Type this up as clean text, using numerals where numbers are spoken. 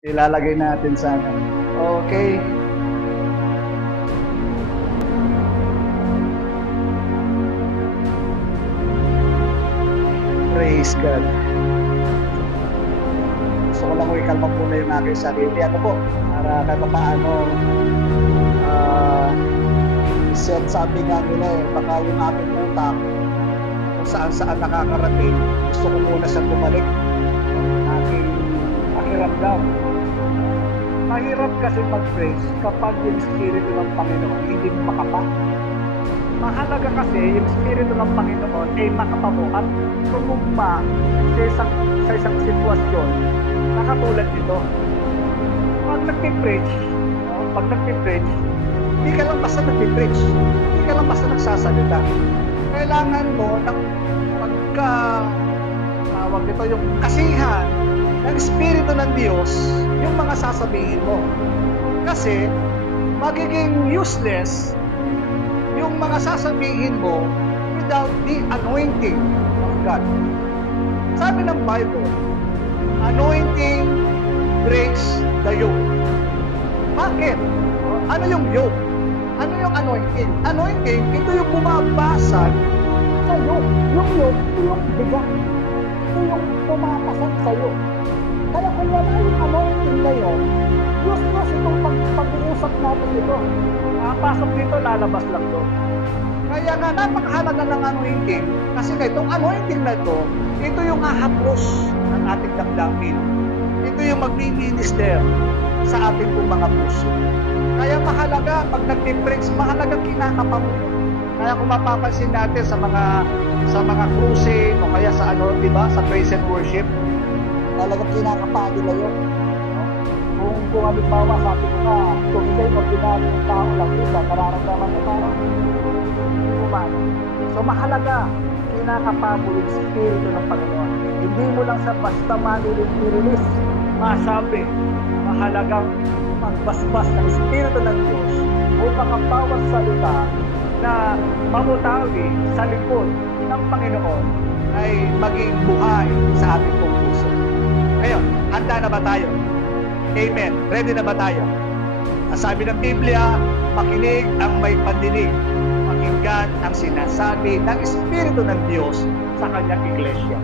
Ilalagay natin sana. Okay. Praise God. Gusto ko lang ikalma po na yung aking sarili. Ano po? Para kahit paano set sabi nga nila baka yung aming utak kung saan nakakarating, gusto ko muna sa bumalik aking pakiramdam. Mahirap kasi mag-praise kapag yung Espiritu ng Panginoon hindi mo makapa. Mahalaga kasi yung Espiritu ng Panginoon ay makapa mo at tumugma sa isang sitwasyon na katulad nito. Pag nagpipreach, hindi ka lang basta nagpipreach, hindi ka lang basta nagsasalita. Kailangan mo ng tawag nito yung kasihan ng Espiritu ng Diyos yung mga sasabihin mo. Kasi magiging useless yung mga sasabihin mo without the anointing of God. Sabi ng Bible, anointing breaks the yoke. Bakit? Ano yung yoke? Ano yung anointing? Anointing, ito yung bumabasag sa yoke. Yung yoke, ito yung bigat. Ito yung pumapasag sa yoke. Kaya kung wala yung anointing na yun, useless itong pag-uusap natin ito. Pasok dito, lalabas lang doon. Kaya nga, napakahalaga ng anointing. Kasi nga, itong anointing na ito, ito yung ahaplos ng ating damdamin. Ito yung magmi-minister sa ating mga puso. Kaya mahalaga, pag nag-preach, mahalaga kinakapa mo. Kaya kung mapapansin natin sa mga crusade o kaya sa diba, sa praise and worship, talagang kinakapa nila yun. Kung halimbawa, sabi ko nga, kung ikay mag-ginagawa ng tao lang isa, nararamdaman na parang umano. So mahalaga, kinakapa mo yung Espiritu ng Panginoon. Hindi mo lang sa basta i-release. Masabi, mahalagang magbasbas ng Espiritu ng Diyos upang ang bawat salita na mamutawi sa likod ng Panginoon ay maging buhay sa ating puso. Ngayon, handa na ba tayo? Amen. Ready na ba tayo? Ang sabi ng Biblia, makinig ang may pandinig. Pakinggan ang sinasabi ng Espiritu ng Diyos sa kanyang iglesia.